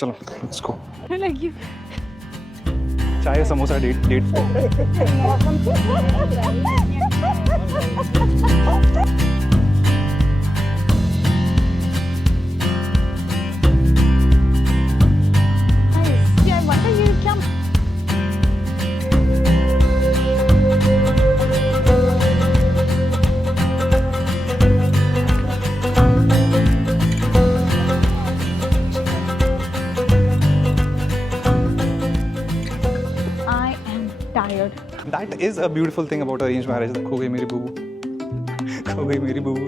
चलो let's go. Like you. Chai samosa date Yeah, I wonder ये क्या I am tired. That is a beautiful thing about arrange marriage. खो गई मेरी बूबू, खो गई मेरी बूबू।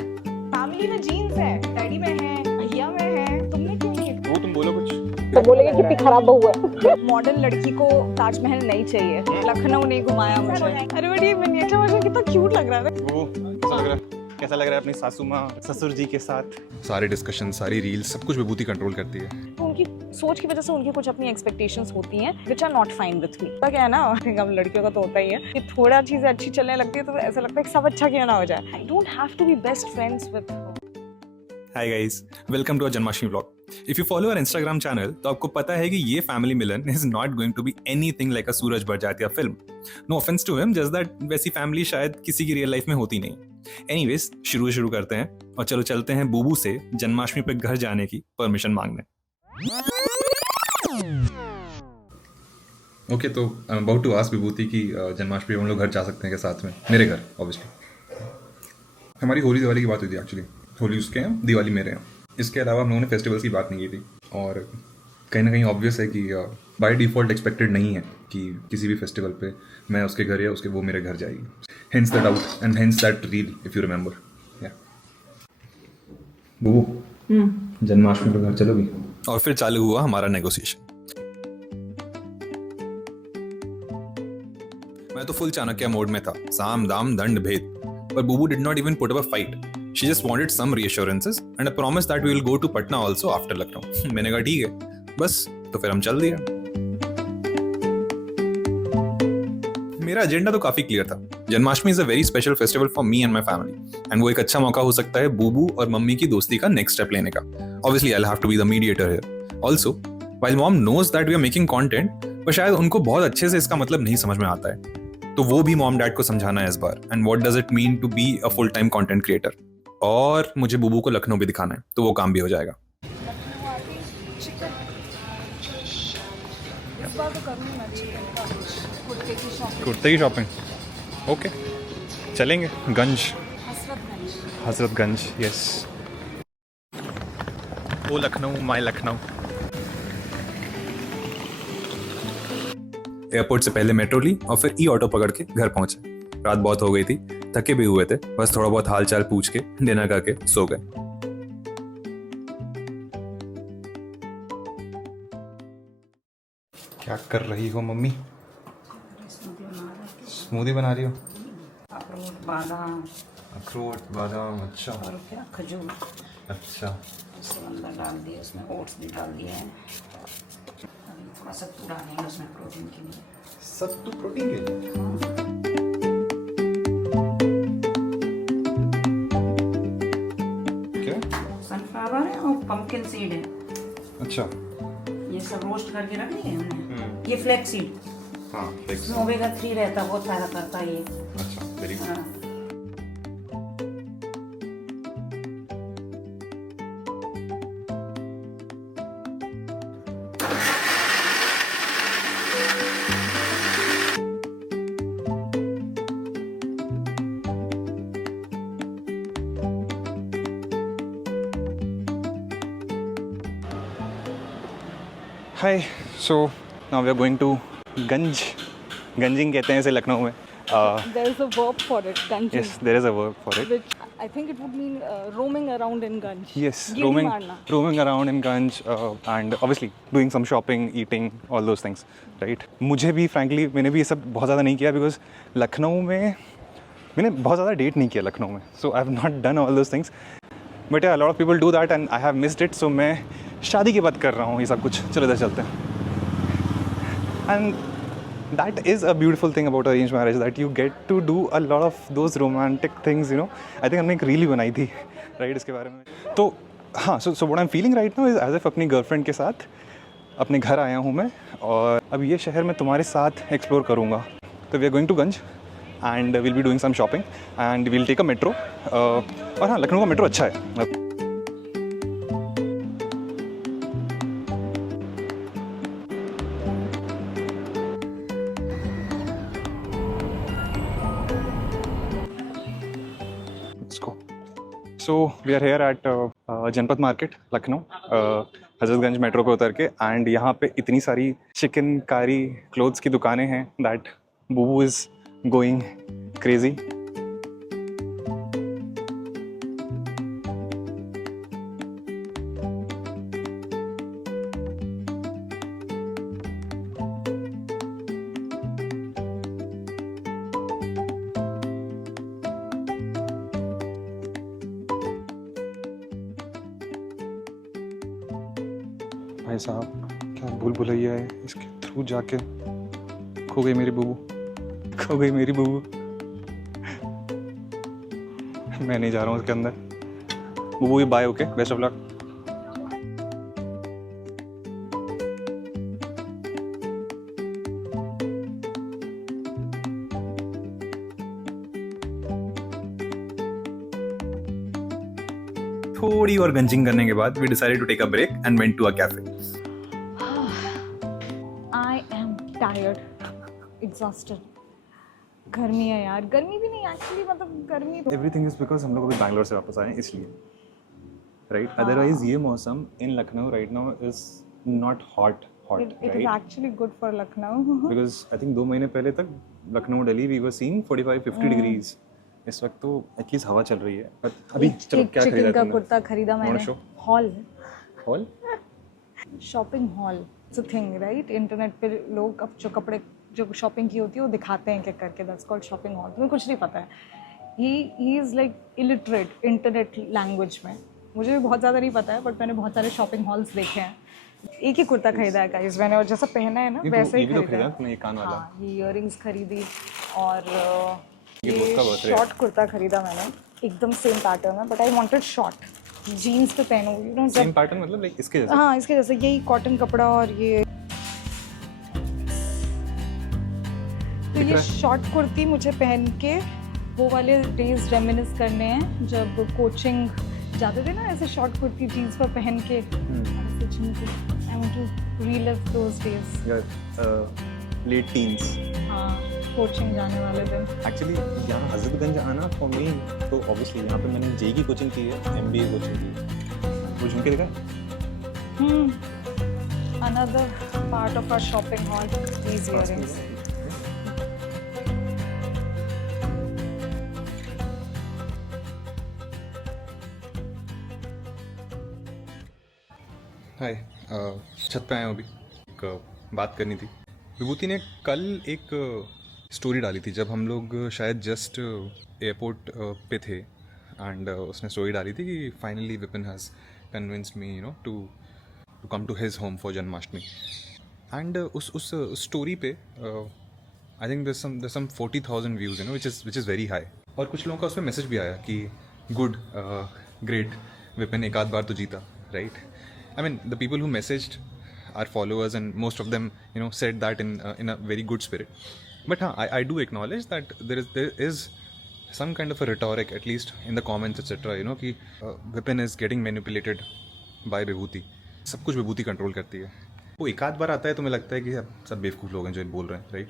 फैमिली में जीन्स है, डैडी में है, भैया में है, तुमने क्यों नहीं? वो तुम बोलो कुछ। तो बोलेंगे कितनी खराब बहू है। मॉडर्न लड़की को ताजमहल नहीं चाहिए, लखनऊ नहीं घुमाया मुझे। अरे बट ये मिनिएचर वर्जन कितना क्यूट लग रहा है। वो कैसा लग रहा है अपनी सासू माँ ससुर जी के साथ? सारे डिस्कशन, सारी रील्स, सब कुछ विभूति कंट्रोल करती है। तो उनकी सोच की वजह से उनकी कुछ अपनी एक्सपेक्टेशंस होती हैं which are not fine with me. क्या है ना, आई थिंक हम लड़कियों का तो होता ही है कि थोड़ा चीजें अच्छी चलने लगती है तो ऐसा लगता है कि सब अच्छा क्यों ना हो जाए। I don't have to be best friends with. Hi guys, welcome to our Janmashtami vlog. If you follow our Instagram channel, तो आपको पता है कि ये family Milan is not going to be anything like a Suraj Barjatya film. No offense to him, just that वैसी family शायद किसी की रियल लाइफ में होती नहीं. Anyways, शुरू करते हैं और चलो चलते हैं बूबू से जन्माष्टमी पे घर जाने की परमिशन मांगने. ओके, तो I am about to ask Vibhuti कि जन्माष्टमी हम लोग घर जा सकते हैं क्या साथ में? मेरे घर ऑब्वियसली. हमारी होली दिवाली की बात हुई थी एक्चुअली. होली उसके हैं, दिवाली मेरे हैं. इसके अलावा हम लोगों ने फेस्टिवल्स की बात नहीं की थी. और कहीं ना कहीं ऑब्वियस है कि बाय डिफ़ॉल्ट एक्सपेक्टेड नहीं है कि किसी भी फेस्टिवल पे मैं उसके घर या उसके वो मेरे घर जाएगी. Hence the doubt and hence that reel if you remember. या बूबू, जन्माष्टमी पे घर चलोगी? और फिर चालू हुआ हमारा नेगोशिएशन. मैं तो फुल चाणक्य मोड में था, साम दाम दंड भेद. पर Boobu did not even put up a fight. She just wanted some reassurances and a promise that we will go to Patna also after Lucknow. मैंने कहा ठीक है, बस तो फिर हम चल दिया. मेरा एजेंडा तो काफी क्लियर था. Janmashtami is a very special festival for me and my family and वो एक अच्छा मौका हो सकता है बूबू और मम्मी की दोस्ती का नेक्स्ट स्टेप लेने का. Obviously I will have to be the mediator here. Also while mom knows that we are making content, पर शायद उनको बहुत अच्छे से इसका मतलब नहीं समझ में आता है. तो वो भी मॉम डैड को समझाना है इस बार and what does it mean to be a full time content creator. और मुझे बूबू को लखनऊ भी दिखाना है, तो वो काम भी हो जाएगा. कुर्ते की शॉपिंग. ओके, चलेंगे Ganj, Hazratganj. Yes, oh Lucknow, my Lucknow. Airport से पहले मेट्रो ली और फिर ई ऑटो पकड़ के घर पहुंचे. रात बहुत हो गई थी, थके भी हुए थे, बस थोड़ा बहुत हाल चाल पूछ के डिनर करके सो गए. क्या कर रही हो मम्मी? स्मूदी बना रही हो? अखरोट बादाम. अखरोट बादाम. अच्छा, और क्या, खजूर. अच्छा. उसके अंदर डाल दिए, उसमें ओट्स भी डाल दिए हैं. अभी थोड़ा सत्तू डालेंगे उसमें प्रोटीन के लिए. सत्तू प्रोटीन के लिए? सनफ्लावर है और पंपकिन सीड है. अच्छा. ये सब रोस्ट करके रख दिए हमने. ये फ्लैक्स सीड. हाँ, इसमें ओमेगा 3 रहता है, बहुत फायदा करता है ये. अच्छा, वेरी गुड. हाँ. Hi, so now we are going to Ganj. Ganjing कहते हैं इसे लखनऊ में. There is a verb for it, ganjing. Yes, there is a word for it. Which I think it would mean roaming around in Ganj. Yes, Geedi marna. roaming around in Ganj and obviously doing some shopping, eating, all those things, right? मुझे भी frankly मैंने भी ये सब बहुत ज़्यादा नहीं किया because लखनऊ में मैंने बहुत ज़्यादा डेट नहीं किया लखनऊ में. So I have not done all those things. But yeah, a lot of people do that and I have missed it. So मैं शादी के बाद कर रहा हूँ ये सब कुछ. चलो इधर चलते हैं. And that is a beautiful thing about arranged marriage, that you get to do a lot of those romantic things, you know. I think हमने एक रील ही बनाई थी, right, इसके बारे में. तो हाँ, so what I'm feeling right now is as if अपनी गर्लफ्रेंड के साथ अपने घर आया हूँ मैं और अब ये शहर मैं तुम्हारे साथ एक्सप्लोर करूँगा। तो we are going to Ganj and will be doing some shopping and will take a metro. और हाँ, लखनऊ का मेट्रो अच्छा है। So we are here at Janpath market Lucknow, Hazratganj metro पे उतर के, एंड यहाँ पे इतनी सारी चिकनकारी क्लोथ्स की दुकानें हैं that Bubu is going crazy. भाई साहब, क्या भूल भुलैया है, इसके थ्रू जाके खो गई मेरी बूबू, खो गई मेरी बूबू। मैं नहीं जा रहा हूँ उसके अंदर। Boobu, bye, okay, best of luck. थोड़ी और गंजिंग करने के बाद we decided to take a break and went to a cafe. I am tired, exhausted. गर्मी है यार, गर्मी भी नहीं एक्चुअली, मतलब गर्मी तो एवरीथिंग इज बिकॉज हम लोग अभी बैंगलोर से वापस आए हैं इसलिए, राइट? अदरवाइज ये मौसम in Lucknow right now is not hot it is right? actually good for Lucknow. Because I think 2 महीने पहले तक Lucknow Delhi we were seeing 45-50 degrees. इस वक्त तो एटलीस्ट हवा चल रही है। But अभी चलो, क्या चिकन खरीदा का तुमने? कुर्ता खरीदा Wanna मैंने। show? Hall, hall? Shopping hall, it's a thing right? Internet पे लोग अब जो कपड़े जो शॉपिंग की होती है वो दिखाते हैं क्या करके, दैट्स कॉल्ड शॉपिंग हॉल। तुम्हें कुछ नहीं पता है। He is like illiterate internet language में। मुझे भी बहुत ज़्यादा नहीं पता है, बट मैंने बहुत सारे शॉपिंग हॉल्स देखे हैं। एक ही कुर्ता खरीदा है गाइस मैंने, और जैसा पहना है ना वैसे ही ये भी तो खरीदा खरीदा है। तुमने, ये कान वाला। हाँ, ये इयररिंग्स खरीदी और ये दोस्त का birthday है। शॉर्ट कुर्ता खरीदा मैंने, एकदम सेम पैटर्न है, but I wanted short, jeans पे पहनूं, यू नो। सेम पैटर्न मतलब लाइक इसके जैसा? हाँ, इसके जैसे यही कॉटन कपड़ा, और ये तो ये शॉर्ट कुर्ती मुझे पहन के वो वाले डेज रेमिनिस करने हैं जब कोचिंग जाते थे ना, ऐसे शॉर्ट कुर्ती जीन्स पर पहन के ऐसे झुमके। I want to relive those days. Late teens. हाँ, कोचिंग जाने वाले दिन। एक्चुअली यहाँ हजरतगंज आना फॉर मी, तो ऑब्वियसली यहाँ पे मैंने जेई की कोचिंग की है, MBA कोचिंग की है। वो झुमके देखा? Another part of our shopping haul, these earrings. हाय, छत पे आया हूँ अभी। एक बात करनी थी। विभूति ने कल एक स्टोरी डाली थी जब हम लोग शायद जस्ट एयरपोर्ट पे थे, एंड उसने स्टोरी डाली थी कि finally Vipin has convinced me you know to come to his home for Janmashtami. And उस स्टोरी पे I think there some 40,000 views, you know, which is very high. और कुछ लोगों का उसमें मैसेज भी आया कि गुड, ग्रेट, विपिन एक आध बार तो जीता, right? I mean, the people who messaged are followers, and most of them, you know, said that in a very good spirit. But I do acknowledge that there is some kind of a rhetoric, at least in the comments, etc. You know, कि Vipin is getting manipulated by विभूति। सब कुछ विभूति control करती है। वो एक आध बार आता है तो मुझे लगता है कि सब बेवकूफ़ लोग हैं जो बोल रहे हैं, राइट?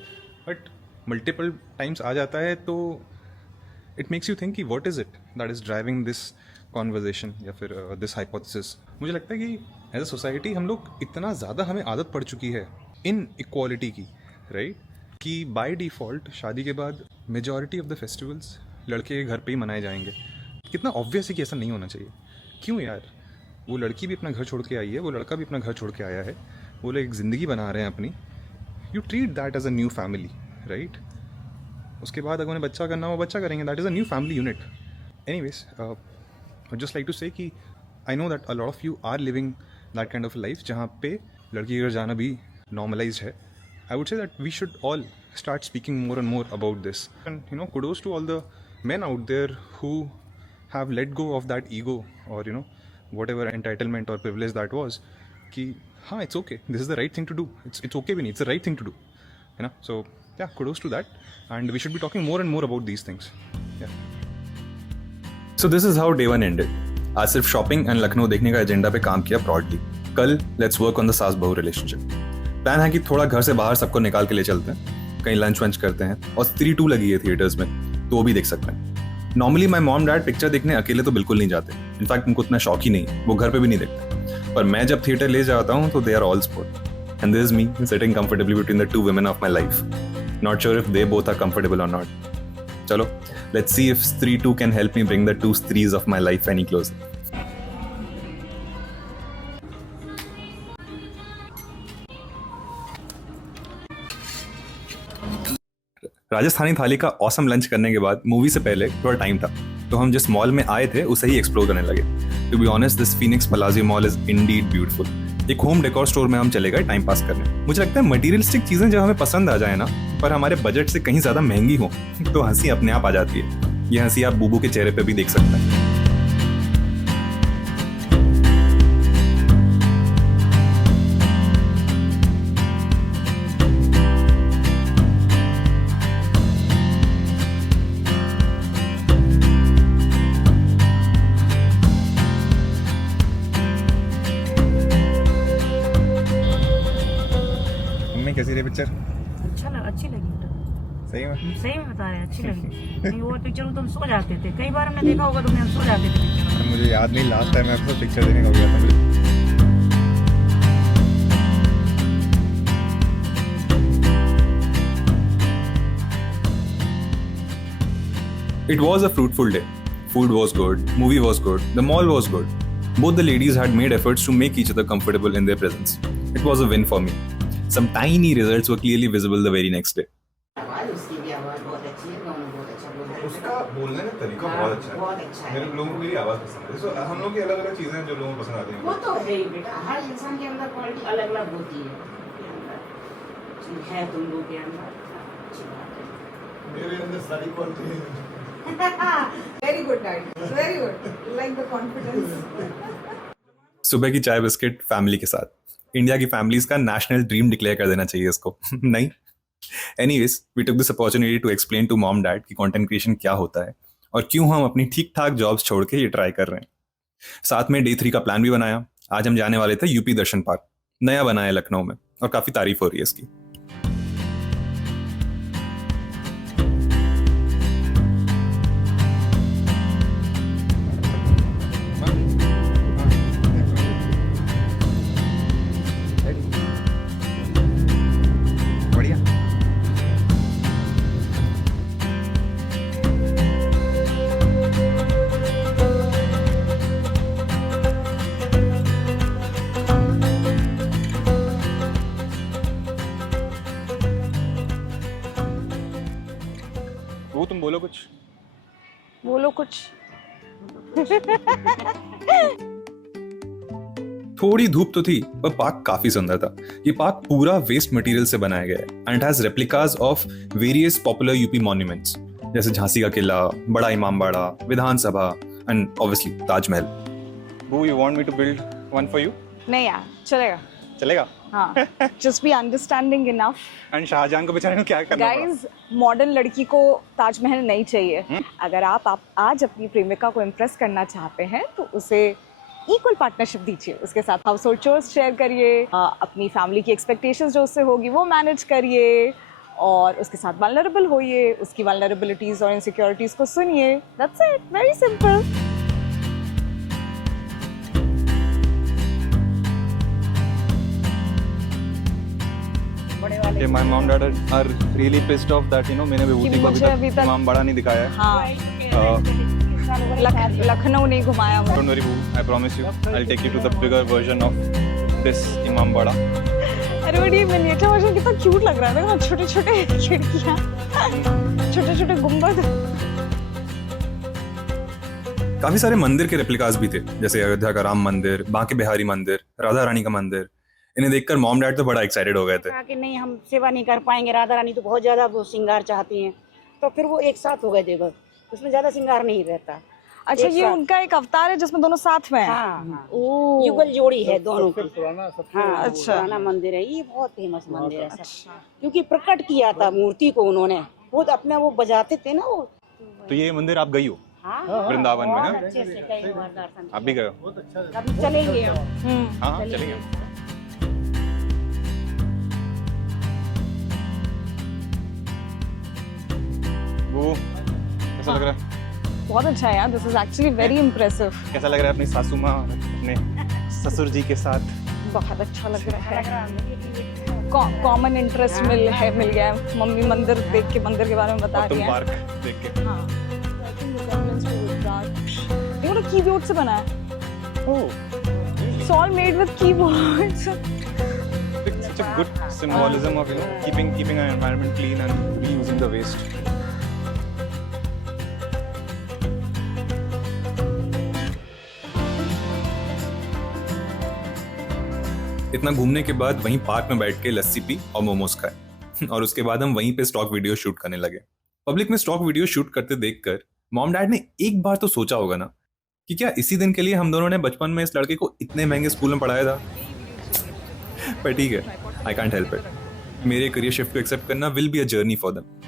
बट मल्टीपल टाइम्स आ जाता है तो इट मेक्स यू थिंक कि what is it that is driving this conversation या फिर दिस हाइपोथेसिस। मुझे लगता है कि एज अ सोसाइटी हम लोग इतना ज़्यादा, हमें आदत पड़ चुकी है इन इक्वालिटी की, राइट, कि बाय डिफ़ॉल्ट शादी के बाद मेजॉरिटी ऑफ द फेस्टिवल्स लड़के के घर पे ही मनाए जाएंगे। कितना ऑब्वियस है कि ऐसा नहीं होना चाहिए। क्यों यार? वो लड़की भी अपना घर छोड़ के आई है, वो लड़का भी अपना घर छोड़ के आया है, वो लोग एक ज़िंदगी बना रहे हैं अपनी। You treat that as a new family, right? उसके बाद अगर उन्हें बच्चा करना हो बच्चा करेंगे, that is a new family unit. Anyways, just like to say कि I know that a lot of you are living that kind of a life जहाँ पे लड़की के घर जाना भी normalized है. I would say that we should all start speaking more and more about this. And you know, kudos to all the men out there who have let go of that ego or you know whatever entitlement or privilege that was, कि हाँ, it's okay. This is the right thing to do. It's okay, Vinny. It's the right thing to do. You know. So yeah, kudos to that. And we should be talking more and more about these things. Yeah. So this is how day one ended. आज सिर्फ shopping and Lucknow देखने का agenda पे काम किया broadly. कल let's work on the सास बहू रिलेशनशिप. प्लान है कि थोड़ा घर से बाहर सबको निकाल के ले चलते हैं, कहीं लंच वंच करते हैं, और स्त्री 2 लगी है थिएटर्स में, तो वो भी देख सकते हैं. Normally my mom dad picture देखने अकेले तो बिल्कुल नहीं जाते. इनफैक्ट उनको इतना शौक ही नहीं है, वो घर पे भी नहीं देखते. पर मैं जब थिएटर ले जाता हूँ तो they are all sport. And this is me sitting comfortably between the two women of my life. Not sure if they both are comfortable और नॉट. चलो, let's see if Stree 2 can help me bring the two Strees of my life any closer. Rajasthani थाली का awesome lunch करने के बाद movie से पहले थोड़ा टाइम था, तो हम जिस मॉल में आए थे उसे ही एक्सप्लोर करने लगे. To be honest, this Phoenix Palassio mall is indeed beautiful. एक होम डेकोर स्टोर में हम चले गए टाइम पास करने. मुझे लगता है मटेरियलिस्टिक चीजें जब हमें पसंद आ जाए ना, पर हमारे बजट से कहीं ज्यादा महंगी हो, तो हंसी अपने आप आ जाती है. ये हंसी आप बूबू के चेहरे पे भी देख सकते हैं. मम्मी कैसी रही पिक्चर? अच्छी लगी. सही में? सही में बता रहे हैं, अच्छी लगी. नहीं वो पिक्चर में तो हम सो जाते थे, कई बार हमने देखा होगा, तुमने हम सो जाते थे पिक्चर में. मुझे याद नहीं लास्ट टाइम मैं पिक्चर देखने को गया था. It was a fruitful day. Food was good, movie was good, the mall was good. Both the ladies had made efforts to make each other comfortable in their presence. It was a win for me. Some tiny results were clearly visible the very next day. आवाज़ उसकी भी आवाज़ बहुत अच्छी है, गाना बहुत अच्छा बोल रहा है. उसका बोलने का तरीका हाँ, बहुत अच्छा है. बहुत अच्छा है. मेरे लोगों को मेरी आवाज़ पसंद है. So, हम लोग की अलग अलग चीज़ें हैं जो लोगों को पसंद आती हैं. वो तो है ही बेटा, हर इंसान के अंदर क्वालिटी अलग अलग होती है. चीज़ है तुम लोग के अंदर, अच्छी बात है. मेरे अंदर सारी क्वालिटी है. Very good, Dad. Very good. Like the confidence. सुबह की चाय बिस्किट फैमिली के साथ. इंडिया की फैमिलीज का नेशनल ड्रीम डिक्लेयर कर देना चाहिए इसको. नहीं. Anyways, we took this opportunity to explain to mom dad कि कंटेंट क्रिएशन क्या होता है और क्यों हम अपनी ठीक ठाक जॉब्स छोड़ के ये ट्राई कर रहे हैं. साथ में डे 3 का प्लान भी बनाया. आज हम जाने वाले थे यूपी दर्शन पार्क. नया बना है लखनऊ में और काफी तारीफ हो रही है इसकी. बढ़िया. वो तुम बोलो कुछ. बोलो कुछ. थोड़ी धूप तो थी, पर पार्क काफी सुंदर था. ये पार्क पूरा वेस्ट मटेरियल से बनाया गया है and has replicas of various popular UP monuments, जैसे झांसी का किला, Bara Imambara, Vidhan Sabha and obviously Taj Mahal. Boo, you want me to build one for you? नहीं यार, चलेगा. चलेगा. हाँ. Just be understanding enough. And Shahjahan को बेचारे को क्या करना पड़ा? गाइज, मॉडर्न लड़की को ताजमहल नहीं चाहिए. अगर आप आज अपनी प्रेमिका को इम्प्रेस करना चाहते हैं तो उसे इक्वल पार्टनरशिप दीजिए. उसके साथ हाउस होल्ड चोर्स शेयर करिए, अपनी फैमिली की एक्सपेक्टेशंस जो उससे होगी वो मैनेज करिए, और उसके साथ वल्नरेबल होइए, उसकी वल्नरेबिलिटीज और इनसिक्योरिटीज को सुनिए. That's it. Very simple. Okay, my mom dad are really pissed off that मैंने विभूति को मुझे अभी अभी तक तक- इमामबाड़ा नहीं दिखाया है. हाँ. लखनऊ नहीं घुमाया मुझे. Don't worry, boo. I promise you, I'll take you to the bigger version of this Imambara. अरे बट ये मिनिएचर वर्जन कितना क्यूट लग रहा है ना. छोटे छोटे खिड़कियाँ, छोटे छोटे गुम्बद. काफी सारे मंदिर के रेप्लिकास भी थे, जैसे अयोध्या का राम मंदिर, बांके बिहारी मंदिर, राधा रानी का मंदिर. इन्हें देखकर मॉम डैड तो बड़ा एक्साइटेड हो गए थे. कहा कि नहीं, हम सेवा नहीं कर पाएंगे, राधा रानी तो बहुत ज़्यादा वो श्रृंगार चाहती हैं. तो फिर वो एक साथ हो गए देवर, उसमें ज़्यादा श्रृंगार नहीं रहता. अच्छा एक ये साथ। उनका एक अवतार है जिसमें दोनों साथ में हैं। हाँ हाँ ओ युगल जोड़ी है दोनों की। पुराना सब हाँ अच्छा। पुराना मंदिर है, ये बहुत फेमस मंदिर है सर। क्योंकि प्रकट किया था मूर्ति को उन्होंने, खुद अपने वो बजाते थे ना वो। तो ये मंदिर आप गई हो हाँ वृंदावन में, बहुत हाँ? अच्छे से कई बार दर्शन आप भी गए हो? बहुत अच्छा है। कभी चलेंगे हम। हाँ हाँ चलेंगे। वो कैसा लग रहा है? बहुत अच्छा है यार, this is actually very impressive. कैसा लग रहा है अपनी सासू माँ और अपने ससुर जी के साथ? बहुत अच्छा लग रहा है। कॉमन इंटरेस्ट मिल गया है। मम्मी मंदिर देख के मंदिर के बारे में बता और रही तुम है। पार्क देख के। हाँ देखो ना कीबोर्ड से बना है। It's all made with keyboards. It's such a good symbolism of, you know, keeping our environment clean and reusing the waste. इतना घूमने के बाद वहीं पार्क में बैठ के लस्सी पी और मोमोज खाए और उसके बाद हम वहीं पे स्टॉक वीडियो शूट करने लगे। पब्लिक में स्टॉक वीडियो शूट करते देखकर मॉम डैड ने एक बार तो सोचा होगा ना कि क्या इसी दिन के लिए हम दोनों ने बचपन में इस लड़के को इतने महंगे स्कूल में पढ़ाया था। पर ठीक है, आई कांट हेल्प इट। मेरे करियर शिफ्ट को एक्सेप्ट करना will be a journey for them.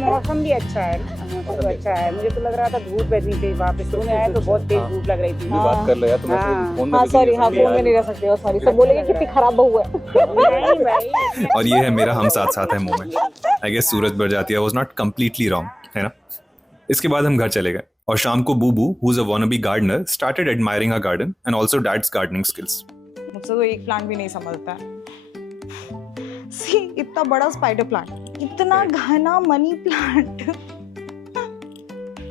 मौसम भी अच्छा है ना, मौसम तो अच्छा है। मुझे तो लग रहा था धूप रहनी थी, वापस में आए तो बहुत तेज धूप लग रही थी। बात कर लो यार, तुम हाँ। फोन में हाँ busy सॉरी, नहीं हाँ हो फोन में सकती नहीं रह सकते हो, सॉरी। सब बोलेंगे कितनी खराब बहू है। नहीं भाई और ये है मेरा हम साथ साथ है मोमेंट। आई गेस सूरज बढ़ जाती है वाज नॉट कंप्लीटली रॉन्ग, है ना। इसके बाद हम घर चले गए और शाम को Boobu who is a wannabe gardener started admiring our garden and also dad's gardening skills. मुझसे तो एक प्लांट भी नहीं संभलता है। सी इतना बड़ा स्पाइडर प्लांट, इतना घना मनी प्लांट,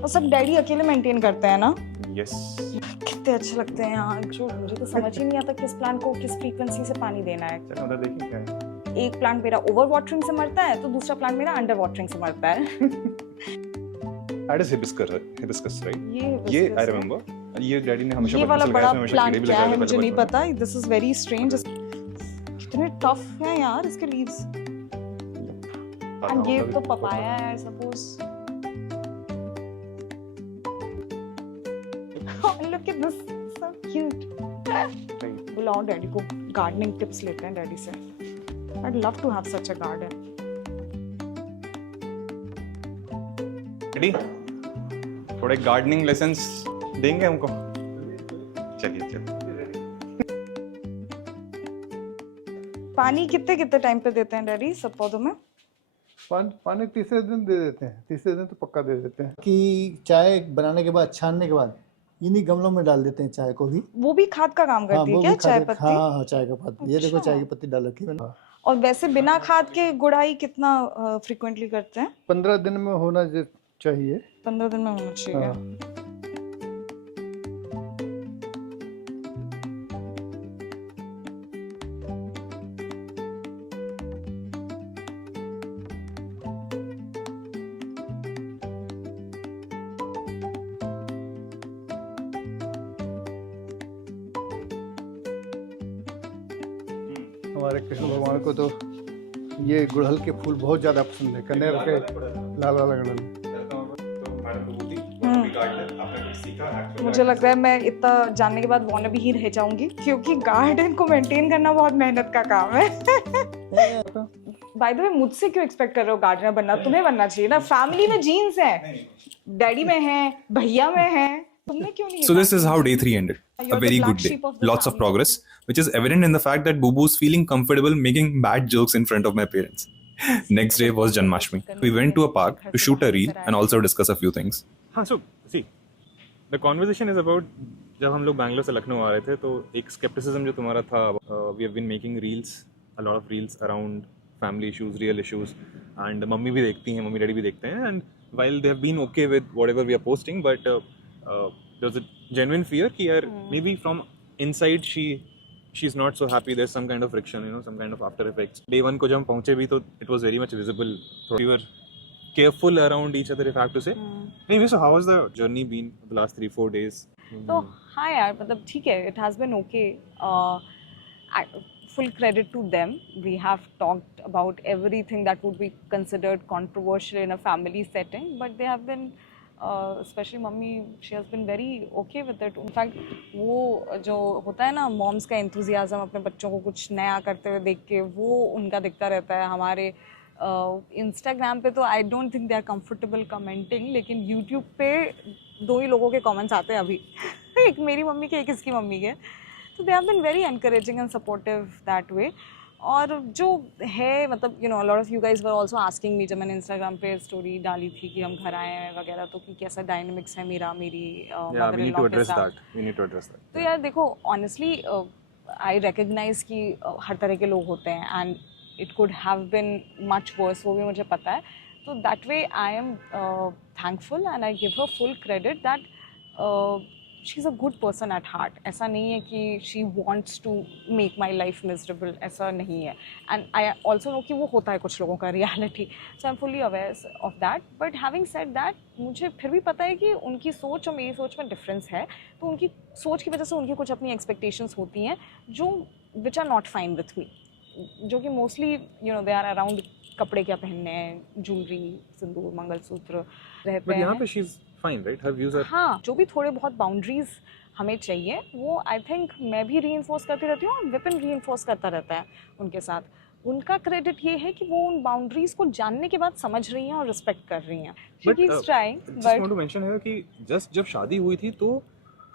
और सब डैडी अकेले मेंटेन करते हैं ना। Yes. कितने अच्छे लगते हैं यार। जो मुझे तो समझ ही नहीं आता किस प्लांट को किस फ्रीक्वेंसी से पानी देना है। चलो उधर देखिए क्या है। एक प्लांट मेरा ओवर वाटरिंग से मरता है तो दूसरा प्लांट मेरा अंडर वाटरिंग से मरता है। That is hibiscus, right? ये I remember. ये डैडी ने हमेशा ये वाला बचपन से बड़ा लगाया, हमेशा प्लांट कीड़े भी क्या लगाए है थे मुझे पहले नहीं बचपन पता। This is very strange. कितने टफ हैं यार इसके लीव्स। में। एंड ये तो पपाया है I suppose. Look at this, so cute. बुलाओ डैडी को, गार्डनिंग टिप्स लेते हैं डैडी से। I would love to have such a garden. Daddy थोड़े गार्डनिंग लेसन्स देंगे हमको? चलिए चलिए। पानी कितने कितने टाइम पे देते हैं डैडी सब पौधों में? पानी तीसरे दिन दे देते हैं, तीसरे दिन तो पक्का दे देते हैं। कि चाय बनाने के बाद, छानने के बाद इन्हीं गमलों में डाल देते हैं चाय को भी। वो भी खाद का काम करती है वो क्या भी चाय खाते- पत्ती? हाँ हाँ चाय का पत्ती। ये देखो अच्छा। चाय की पत्ती डाल रखी है मैंने। और वैसे बिना खाद के गुड़ाई कितना फ्रीक्वेंटली करते हैं? 15 दिन में होना चाहिए। 15 दिन में होना चाहिए। हाँ। हमारे कृष्ण भगवान को तो ये गुड़हल के फूल बहुत ज्यादा पसंद है। कनेर के लाल लाल गुड़हल। मुझे लगता है मैं इतना जानने के बाद वाना भी ही रह जाऊंगी, क्योंकि गार्डन को मेंटेन करना बहुत मेहनत का काम है। बाय द वे मुझसे क्यों एक्सपेक्ट कर रहे हो गार्डनर बनना? तुम्हें बनना चाहिए ना। फैमिली में जीन्स हैं, डैडी में हैं, भैया में हैं, तुमने क्यों नहीं? So this is how day 3 ended. You're A the very black good day. sheep of the Lots of family. progress, which is evident in the fact that Bubu's feeling comfortable making bad jokes in front of my parents. Next day was Janmashtami. We went to a park to shoot a reel and also discuss a few things. हाँ, so see, the conversation is about जब हम लोग बैंगलोर से लखनऊ आ रहे थे तो एक skepticism जो तुम्हारा था, we have been making reels, a lot of reels around family issues, real issues, and mummy भी देखती हैं, मम्मी डैडी भी देखते हैं, and while they have been okay with whatever we are posting, but there's a genuine fear कि यार maybe from inside she's not so happy, there's some kind of friction, you know, some kind of after effects. Day 1 को जब हम पहुंचे भी तो it was very much visible. We were careful around each other, if I have to say. Anyway, so how has the journey been the last 3-4 days? तो हाँ यार, मतलब ठीक है, it has been okay. full credit to them. We have talked about everything that would be considered controversial in a family setting, but they have been, especially mummy, she has been very okay with it. In fact, वो जो होता है ना moms का enthusiasm अपने बच्चों को कुछ नया करते हुए देख के, वो उनका दिखता रहता है. हमारे इंस्टाग्राम पे तो I don't think they are comfortable commenting, लेकिन यूट्यूब पे 2 ही लोगों के कमेंट्स आते हैं अभी. एक मेरी मम्मी के, एक इसकी मम्मी के. तो they have been very encouraging and supportive that way. और जो है मतलब you know lot of you guys were also asking me, जब मैंने इंस्टाग्राम पे स्टोरी डाली थी कि हम घर आए हैं वगैरह, तो कि कैसा डायनेमिक्स है मेरी मदर इन लॉ के साथ. तो यार देखो ऑनेस्टली आई रिकग्नाइज कि हर तरह के लोग होते हैं and it could have been much worse, वो भी मुझे पता है. तो that way I am thankful and I give her full credit that she is a good person at heart. ऐसा नहीं है कि she wants to make my life miserable, ऐसा नहीं है. एंड आई ऑल्सो नो कि वो होता है कुछ लोगों का reality, so I am fully aware of that. But having said that, मुझे फिर भी पता है कि उनकी सोच और मेरी सोच में डिफरेंस है. तो उनकी सोच की वजह से उनकी कुछ अपनी एक्सपेक्टेशंस होती हैं जो which are not fine with me, जो कि mostly you know they are around कपड़े क्या पहनने हैं, ज्वेलरी, सिंदूर, मंगलसूत्र रहते हैं. यहाँ पे she is fine, right? Her views are. हाँ, जो भी थोड़े बहुत बाउंड्रीज हमें चाहिए वो आई थिंक मैं भी रीइंफोर्स करती रहती हूँ और विपिन रीइंफोर्स करता रहता है उनके साथ. उनका क्रेडिट ये है कि वो उन बाउंड्रीज को जानने के बाद समझ रही हैं और रिस्पेक्ट कर रही हैं. She keeps trying. Just want to mention here कि just जब शादी हुई थी तो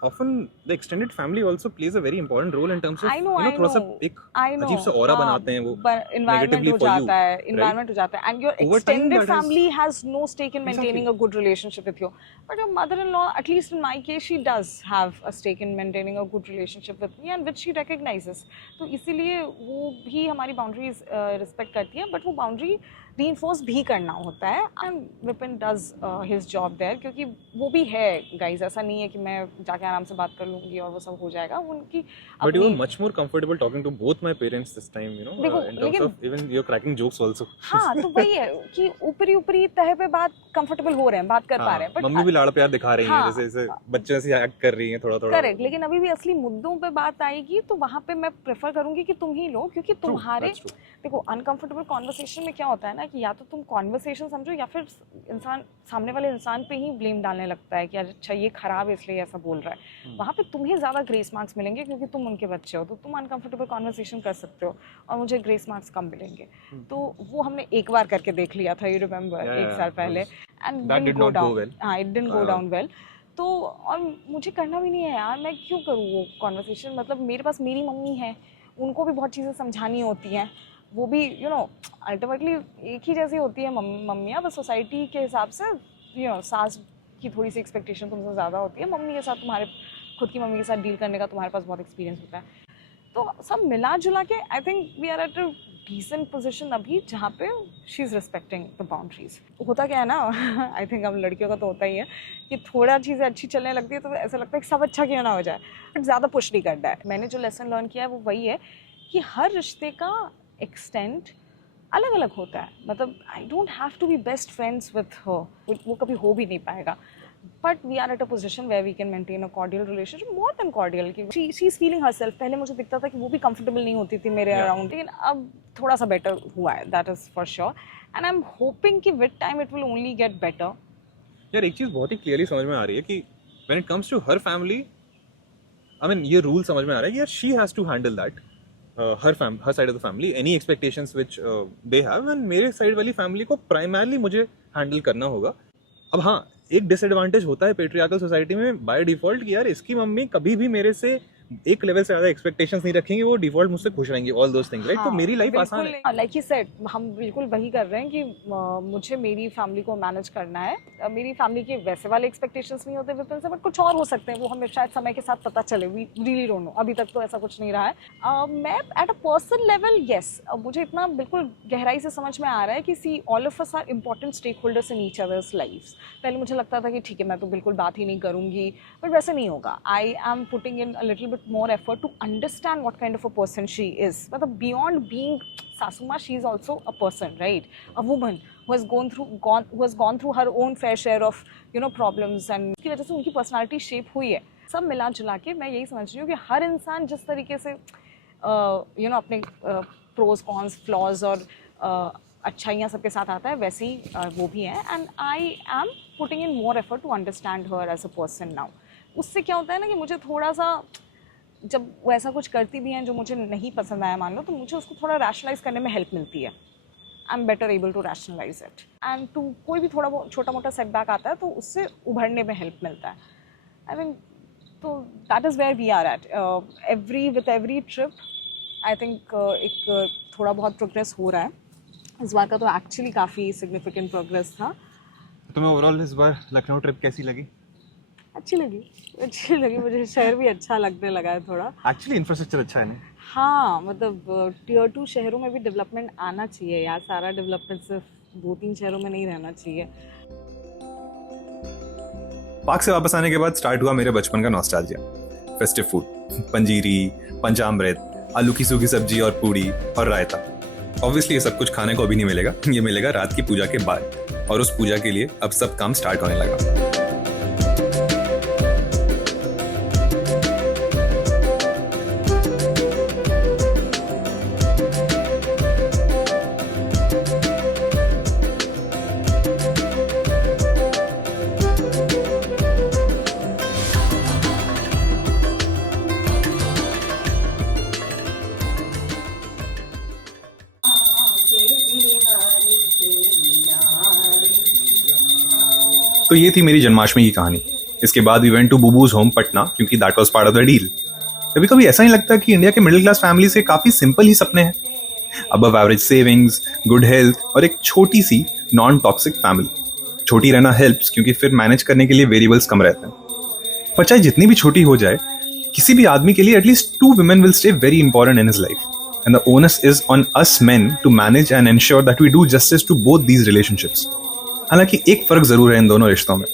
often the extended family also plays a very important role in terms of I know, थोड़ा सा एक अजीब सा ऑरा बनाते हैं वो environment हो जाता है, environment हो जाता है, and your Over time, extended that is- family has no stake in maintaining a good relationship with you. But your mother-in-law, at least in my case, she does have a stake in maintaining a good relationship with me, and which she recognizes. तो इसीलिए वो भी हमारी boundaries respect करती है, but वो boundary reinforce भी करना होता है. And Vipin does his job there, क्योंकि वो भी है guys. ऐसा नहीं है कि मैं जाके आराम से बात कर लूँगी और वो सब हो जाएगा. उनकी But you were much more comfortable talking to both my parents this time, you know, देखो, in terms लेकिन- of even you're cracking jokes also. हाँ, तो वही है कि ऊपरी तह पे बात कंफर्टेबल हो रहे हैं, बात कर पा रहे हैं. बट मम्मी भी लाड़ प्यार दिखा रही हैं, हाँ, जैसे जैसे बच्चे से एक्ट कर रही हैं थोड़ा. करेक्ट. लेकिन अभी भी असली मुद्दों पे बात आएगी तो वहाँ पे मैं प्रेफर करूंगी कि तुम ही लो, क्योंकि तुम्हारे that's true. देखो अनकंफर्टेबल कॉन्वर्सेशन में क्या होता है ना कि या तो तुम कॉन्वर्सेशन समझो या फिर इंसान सामने वाले इंसान पे ही ब्लेम डालने लगता है कि अच्छा ये खराब है इसलिए ऐसा बोल रहा है. वहाँ पे तुम्हें ज़्यादा ग्रेस मार्क्स मिलेंगे क्योंकि तुम उनके बच्चे हो, तो तुम अनकंफर्टेबल कॉन्वर्सेशन कर सकते हो और मुझे ग्रेस मार्क्स कम मिलेंगे. तो वो हमने एक बार करके देख लिया था, यू रिमेम्बर, Yeah, 1 साल पहले. And That did not go well. हाँ, it didn't go down well. तो और मुझे करना भी नहीं है यार, मैं क्यों करूँ वो कॉन्वर्सेशन. मतलब मेरे पास मेरी मम्मी है, उनको भी बहुत चीज़ें समझानी होती हैं. वो भी यू नो अल्टीमेटली एक ही जैसी होती है मम्मियाँ, बस सोसाइटी के हिसाब से यू नो सास की थोड़ी सी एक्सपेक्टेशन तुमसे ज़्यादा होती है. मम्मी के साथ तुम्हारे खुद की मम्मी के साथ डील करने का तुम्हारे पास बहुत एक्सपीरियंस होता है. तो सब मिला जुला के I think we are at a decent position अभी, जहाँ पे she is respecting the boundaries. होता क्या है ना, आई थिंक हम लड़कियों का तो होता ही है कि थोड़ा चीज़ें अच्छी चलने लगती है तो ऐसा लगता है कि सब अच्छा क्यों ना हो जाए, बट ज़्यादा पुश नहीं करना है. मैंने जो लेसन लर्न किया है वो वही है कि हर रिश्ते का एक्सटेंट अलग अलग होता है. मतलब I don't have to be best friends with her, वो कभी हो भी नहीं पाएगा. But we are at a position where we can maintain a cordial relationship, more than cordial. कि she is feeling herself. पहले मुझे दिखता था कि वो भी कंफर्टेबल नहीं होती थी मेरे अराउंड, लेकिन अब थोड़ा सा बेटर हुआ है, that is for sure. And I am hoping कि with time it will only get better. यार एक चीज बहुत ही क्लियरली समझ में आ रही है कि when it comes to her family, I mean ये रूल समझ में आ रहा है कि यार she has to handle that, her side of the family, any expectations which they have, and मेरे साइड वाली फैमिली को प्राइमरली मुझे हैंडल करना होगा. अब हाँ, एक डिसएडवांटेज होता है पेट्रियार्कल सोसाइटी में बाय डिफॉल्ट कि यार इसकी मम्मी कभी भी मेरे से एक लेवल से ज़्यादा एक्सपेक्टेशंस नहीं रखेंगी, वो डिफॉल्ट मुझसे खुश रहेंगी, ऑल दोस थिंग्स, राइट? तो मेरी लाइफ आसान है. लाइक ही सेड, हम बिल्कुल वही कर रहे हैं कि मुझे मेरी फैमिली को मैनेज करना है. मेरी फैमिली के वैसे वाले एक्सपेक्टेशंस नहीं होते विपिन से, बट कुछ और हो सकते हैं, वो हमें शायद समय के साथ पता चले. वी रियली डोंट नो, अभी तक तो ऐसा कुछ नहीं रहा है. मैं at a personal level yes, मुझे इतना बिल्कुल गहराई से समझ में आ रहा है कि see all of us are important stakeholders in each others lifes. पहले मुझे लगता था कि ठीक है मैं तो बिल्कुल बात ही नहीं करूँगी, बट वैसे नहीं होगा. I am putting in a little bit more effort to understand what kind of a person she is. But beyond being Sasuma, she is also a person, right? A woman who has gone through her own fair share of problems, and उसकी वजह से उनकी personality shape हुई है. सब मिला जुला के मैं यही समझ रही हूँ कि हर इंसान जिस तरीके से यू नो अपने प्रोज कॉन्स फ्लॉज और अच्छाइयाँ सबके साथ आता है, वैसे ही वो भी है. And I am putting in more effort to understand her as a person now. उससे क्या होता है ना कि मुझे थोड़ा सा, जब वो ऐसा कुछ करती भी हैं जो मुझे नहीं पसंद आया मान लो, तो मुझे उसको थोड़ा रैशनलाइज करने में हेल्प मिलती है. I am better able to rationalise it. And to कोई भी थोड़ा छोटा मोटा सेटबैक आता है तो उससे उभरने में हेल्प मिलता है. आई मीन, तो that is where we are at. With every trip I think एक थोड़ा बहुत प्रोग्रेस हो रहा है. इस बार का तो एक्चुअली काफ़ी सिग्निफिकेंट प्रोग्रेस था. तुम्हें ओवरऑल इस बार लखनऊ ट्रिप कैसी लगी? अच्छी लगी मुझे. शहर भी अच्छा लगने लगा है थोड़ा. एक्चुअली इंफ्रास्ट्रक्चर अच्छा है ना. हाँ, मतलब टियर 2 शहरों में भी डेवलपमेंट आना चाहिए यार. सारा डेवलपमेंट सिर्फ 2-3 शहरों में नहीं रहना चाहिए. पाक से वापस आने के बाद स्टार्ट हुआ मेरे बचपन का नॉस्टैल्जिया. फेस्टिव फूड, पंजीरी, पंचामृत, आलू की सूखी सब्जी और पूड़ी और रायता. ऑब्वियसली ये सब कुछ खाने को अभी नहीं मिलेगा, ये मिलेगा रात की पूजा के बाद. और उस पूजा के लिए अब सब काम स्टार्ट होने लगा. तो ये थी मेरी जन्माष्टमी की कहानी. इसके बाद we went to Boobu's home Patna, क्योंकि that was part of the deal. कभी कभी ऐसा नहीं लगता कि इंडिया के मिडिल क्लास फैमिली से काफी सिंपल ही सपने हैं. Above average savings, good health और एक छोटी सी नॉन टॉक्सिक फैमिली. छोटी रहना हेल्प्स, क्योंकि फिर मैनेज करने के लिए वेरिएबल्स कम रहते हैं. पर चाहे जितनी भी छोटी हो जाए, किसी भी आदमी के लिए at least 2 women will stay very important in his life. And the onus is on us men to manage and ensure that we do justice to both these relationships. हालांकि एक फर्क जरूर है इन दोनों रिश्तों में.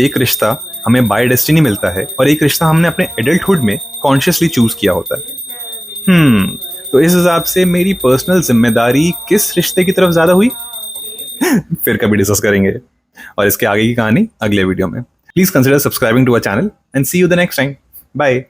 एक रिश्ता हमें बाय डेस्टिनी मिलता है और एक रिश्ता हमने अपने एडल्टहुड में कॉन्शियसली चूज किया होता है. तो इस हिसाब से मेरी पर्सनल जिम्मेदारी किस रिश्ते की तरफ ज्यादा हुई फिर कभी डिस्कस करेंगे. और इसके आगे की कहानी अगले वीडियो में. Please consider subscribing to our channel and see you the next time. Bye.